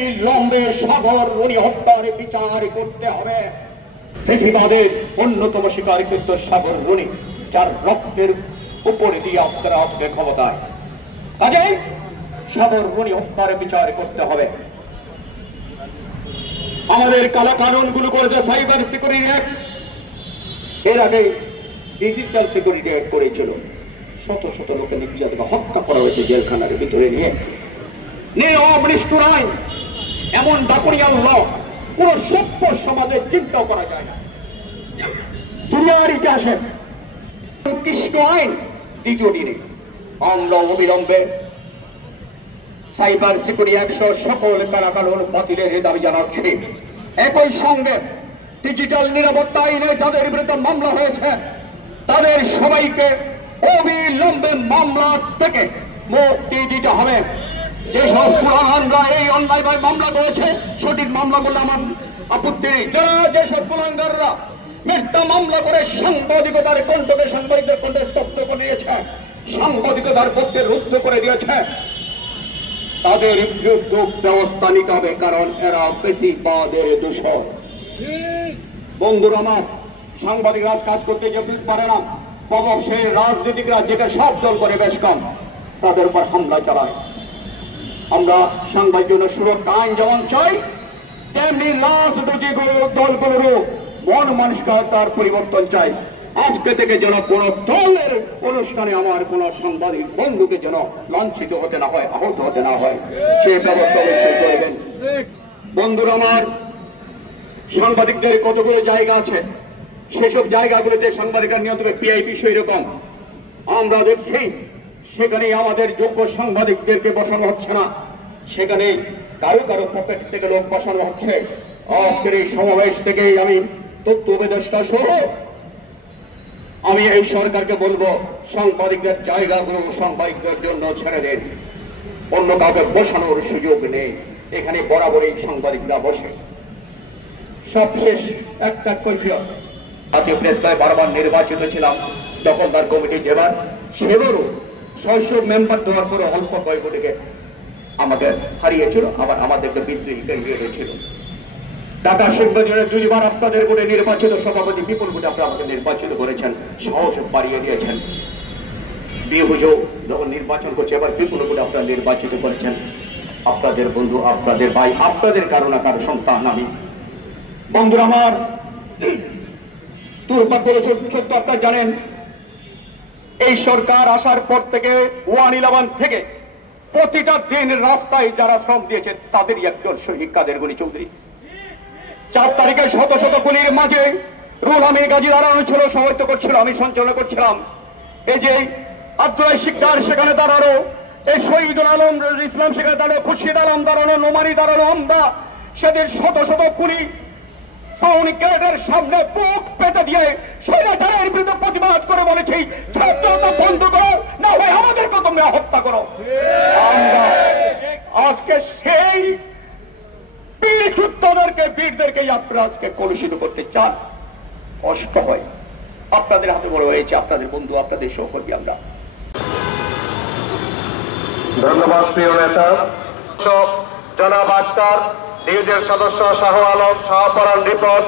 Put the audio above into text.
লম্বে সাগর রনি হত্যার বিচার করতে হবে। ফেসিবাদের অন্যতম শিকারীকৃত সাগর রনি, যার রক্তের উপরে দিয়ে আপনারা আজকে ক্ষমতায়, কাজে সাগর রনি হত্যার বিচার করতে হবে। আমাদের কালা কানুন গুলো করেছে সাইবার সিকিউরিটি অ্যাক্ট, এর আগে ডিজিটাল সিকিউরিটি অ্যাক্ট করেছিল। শত শত লোকের নির্যাতন হত্যা করা হয়েছে জেলখানার ভিতরে নিয়ে। নিয়ম নিষ্ঠুর আইন, এমন ডাকুরিয়াল ল কোন সভ্য সমাজে চিন্তাও করা যায় না। দুনিয়ার ইতিহাসে কৃষ্ণ আইন দ্বিতীয় দিনে আমরা অবিলম্বে সাইবার সিকিউরিটি অ্যাক্ট সকল কারাকানুন বাতিলের দাবি জানাচ্ছি। একই সঙ্গে ডিজিটাল নিরাপত্তা আইনে যাদের বিরুদ্ধে মামলা হয়েছে তাদের সবাইকে অবিলম্বে মামলা থেকে মুক্তি দিতে হবে। যেসব কুলাঙ্গাররা এই অন্যায়ভাবে মামলা করেছে সঠিক মামলা করলে আমার আপত্তি নেই। যারা যেসব কুলাঙ্গাররা মিথ্যা মামলা করে সাংবাদিকতার কণ্ঠকে সাংবাদিকদের কণ্ঠে স্তব্ধ করে দিয়েছে, সাংবাদিকতার পক্ষে রুদ্ধ করে দিয়েছে, তাদের বিরুদ্ধে ব্যবস্থা নিতে হবে, কারণ এরা ফ্যাসিবাদের দূষণ। বন্ধুরা আমার, সাংবাদিক রাজ কাজ করতে যে পারে না, সেই রাজনীতিকরা যেটা সব দল করে বেশ কম, তাদের উপর হামলা চালায়। আমরা সাংবাদিক সুরক্ষা আইন যেমন চাই, তেমনি রাজনৈতিক দলগুলোরও মন মানসিকতার পরিবর্তন চাই। আজকে থেকে যেন কোন দলের অনুষ্ঠানে আমার কোন সাংবাদিক বন্ধুকে যেন লাঞ্ছিত হতে না হয়, আহত হতে না হয়, সে ব্যবস্থা অবশ্যই করবেন। বন্ধুরা আমার, সাংবাদিকদের কতগুলো জায়গা আছে, সেসব জায়গাগুলোতে সাংবাদিকরা নিয়ত পিআইপি সেই রকম আমরা দেখছি, সেখানে আমাদের যোগ্য সাংবাদিকদেরকে বসানো হচ্ছে না, সেখানে কারো কারো পকেট থেকে লোক বসানো হচ্ছে। আজকের এই সমাবেশ থেকে আমি তথ্য উপদেষ্টা সহ আমি এই সরকারকে বলবো, সাংবাদিকদের জায়গাগুলো সাংবাদিকদের জন্য ছেড়ে দেন, অন্য কাউকে বসানোর সুযোগ নেই, এখানে বরাবরই সাংবাদিকরা বসে। সবশেষ একটা কৈফিয়ত, জাতীয় প্রেস ক্লাবে বারবার নির্বাচিত ছিলাম, তখন তার কমিটি যেবার সেবারও ৬০০ মেম্বার দেওয়ার পরে অল্প কয়েকটিকে আমাদের হারিয়েছিল, আবার আমাদেরকে বিদ্রোহী হয়েছিল। টাটা সিংবাজারের দুইবার আপনাদের ভোটে নির্বাচিত সভাপতি বিপুল ভোটে আপনারা আমাকে নির্বাচিত করেছেন, সাহস বাড়িয়ে দিয়েছেন। বিহুজো যখন নির্বাচন করছে, এবার বিপুল ভোটে আপনারা নির্বাচিত করেছেন। আপনাদের বন্ধু, আপনাদের ভাই, আপনাদের কারণে তার সন্তান আমি। বন্ধুরা আমার, দুর্ভাগ্য সত্য আপনারা জানেন, এই সরকার আসার পর থেকে 111 থেকে প্রতিটা দিন রাস্তায় যারা শ্রম দিয়েছে তাদেরই একজন শহীদ কাদের গনি চৌধুরী। 4 তারিখে শত শত গুলির মাঝে রুল আমির গাজী দাঁড়ানো ছিল, সমাহিত করছিল, আমি সঞ্চালনা করছিলাম। এই যে আব্দুল্লাহ শিকদার সেখানে দাঁড়ানো, এই শহীদুল আলম ইসলাম সেখানে দাঁড়ানো, খুরশিদ আলম দাঁড়ানো, নোমানি দাঁড়ানো, আমরা সেদিন শত শত গুলি সৈনিক ক্যাডারের সামনে বুক পেতে দিয়ে স্বৈরাচারের বিরুদ্ধে প্রতিবাদ করে বলেছি, ছাত্রতা বন্ধ করো, না হয় আমাদেরকে তোমরা হত্যা করো। আমরা আজকে সেই বীর যোদ্ধাদেরকে, বীরদেরকে আপনারা আজকে কলুষিত করতে চান, কষ্ট হয়। আপনাদের হাতে বড় হয়েছে, আপনাদের বন্ধু, আপনাদের সহকর্মী আমরা। ধন্যবাদ প্রিয় নেতা জনাব আক্তার, নিউজের সদস্য শাহ আলম, শাহপরান রিপোর্ট।